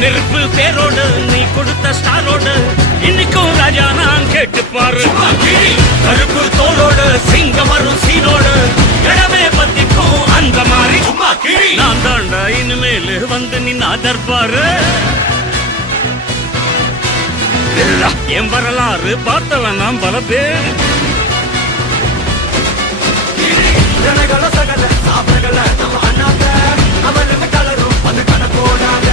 நெருப்பு பேரோடு நீ கொடுத்த ஸ்டாரோடு இன்னைக்கும் ராஜா நான் கேட்டு பாரு. கருப்பு தோளோடு சிங்கம் வரும் சீனோடு இடமே பத்திக்கும் அந்த மாதிரி நான் தாண்டா இனிமேல் வந்து நின் அதர்பாரு. என் வரலாறு பார்த்தவன் நாம் பல பேர். சகல சாப்பிடல நம்ம அண்ணாத்த அவனுக்கு கலரும் அது கணக்கோடாங்க.